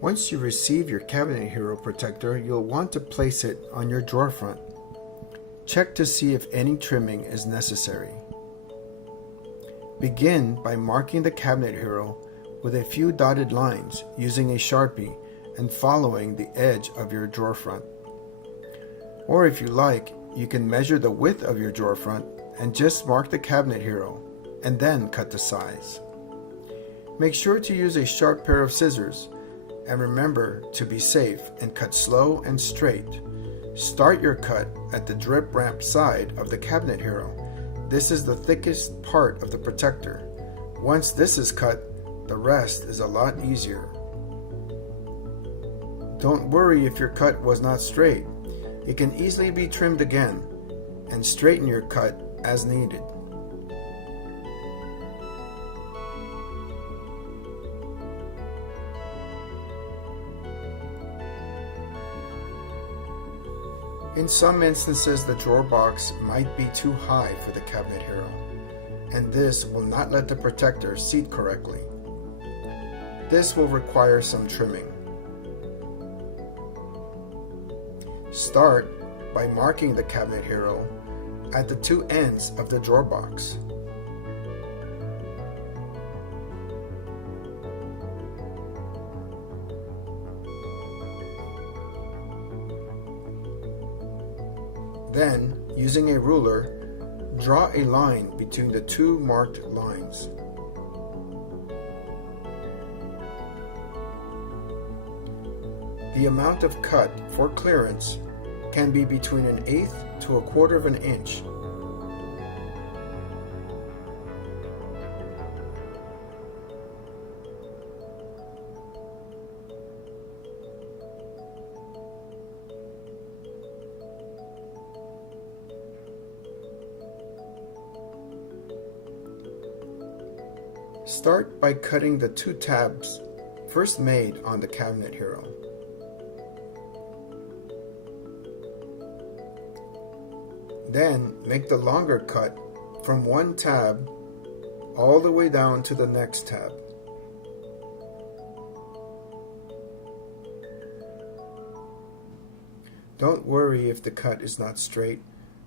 Once you receive your Cabinet Hero protector, you'll want to place it on your drawer front. Check to see if any trimming is necessary. Begin by marking the Cabinet Hero with a few dotted lines using a Sharpie and following the edge of your drawer front. Or if you like, you can measure the width of your drawer front and just mark the Cabinet Hero and then cut the size. Make sure to use a sharp pair of scissors and remember to be safe and cut slow and straight. Start your cut at the drip ramp side of the Cabinet Hero. This is the thickest part of the protector. Once this is cut, the rest is a lot easier. Don't worry if your cut was not straight. It can easily be trimmed again, and straighten your cut as needed. In some instances, the drawer box might be too high for the Cabinet Hero, and this will not let the protector seat correctly. This will require some trimming. Start by marking the Cabinet Hero at the two ends of the drawer box. Then, using a ruler, draw a line between the two marked lines. The amount of cut for clearance can be between 1/8 to 1/4 of an inch. Start by cutting the two tabs first made on the Cabinet Hero. Then make the longer cut from one tab all the way down to the next tab. Don't worry if the cut is not straight,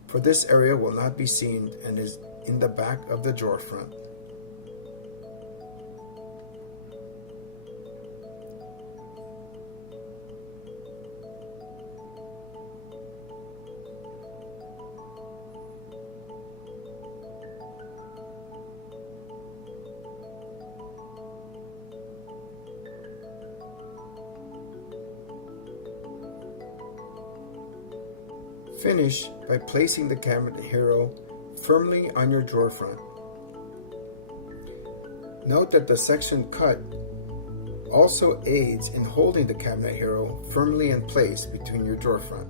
for this area will not be seamed and is in the back of the drawer front. Finish by placing the Cabinet Hero firmly on your drawer front. Note that the section cut also aids in holding the Cabinet Hero firmly in place between your drawer front.